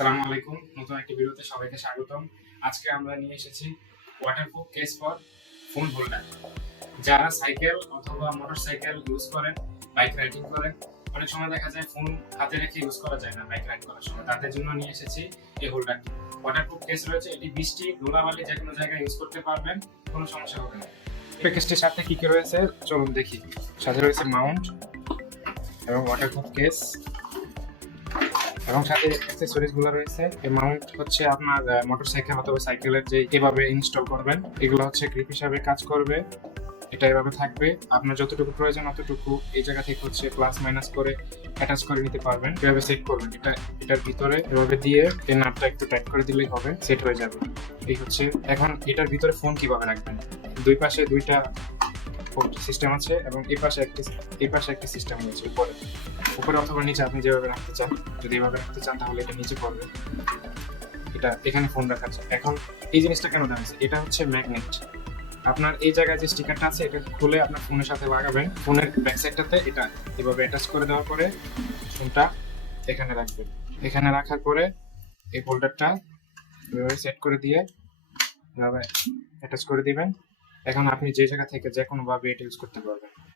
আসসালামু আলাইকুম, নতুন একটি ভিডিওতে সবাইকে স্বাগতম। আজকে আমরা নিয়ে এসেছি waterproof case for phone holder. যারা সাইকেল অথবা মোটরসাইকেল ইউজ করেন, বাইক রাইডিং করেন, অনেক সময় দেখা যায় ফোন হাতে রেখে ইউজ করা যায় না বাইক রাইড করার সময়, তাদের জন্য নিয়ে এসেছি এই হোল্ডারটি। ওয়াটারপ্রুফ কেস রয়েছে, এটি বৃষ্টি ধুলাবালি যে কোনো জায়গায় ইউজ করতে পারবেন, কোনো সমস্যা হবে না। প্যাকেজটির সাথে কি কি রয়েছে চলুন দেখি। সাথে রয়েছে মাউন্ট এবং ওয়াটারপ্রুফ কেস এবং সাথে অ্যাক্সেসরিজ গুলো রয়েছে। এই মাউন্ট হচ্ছে আপনার মোটরসাইকেল অথবা সাইকেলের যে এভাবে ইনস্টল করবেন, এগুলো হচ্ছে গ্রিপ হিসাবে কাজ করবে। এটা এভাবে থাকবে, আপনার যতটুকু প্রয়োজন অতটুকু এই জায়গা থেকে হচ্ছে প্লাস মাইনাস করে অ্যাটাচ করে নিতে পারবেন। এভাবে সেট করবেন, এটার ভিতরে এভাবে দিয়ে এই নাটটা একটু টাইট করে দিলেই হবে, সেট হয়ে যাবে। এই হচ্ছে। এখন এটার ভিতরে ফোন কিভাবে রাখবেন, দুই পাশে দুইটা সিস্টেম আছে এবং এই পাশে একটি সিস্টেম রয়েছে উপরে উপরে অথবা নিচে, আপনি যেভাবে রাখতে চান। যদি এভাবে রাখতে চান তাহলে এটা নিচে পড়বে, এটা এখানে ফোন রাখা যায়। এখন এই জিনিসটা কেন দেওয়া হয়েছে, এটা হচ্ছে ম্যাগনেট। আপনার এই জায়গায় যে স্টিকারটা আছে এটা খুলে আপনার ফোনের সাথে লাগাবেন, ফোনের ব্যাক সাইডটাতে এটা এভাবে অ্যাটাচ করে দেওয়ার পরে ফোনটা এখানে রাখবেন। এখানে রাখার পরে এই হোল্ডারটা এভাবে সেট করে দিয়ে এভাবে অ্যাটাচ করে দিবেন। এখন আপনি যে জায়গা থেকে যে কোনো ভাবে এটা ইউজ করতে পারবেন।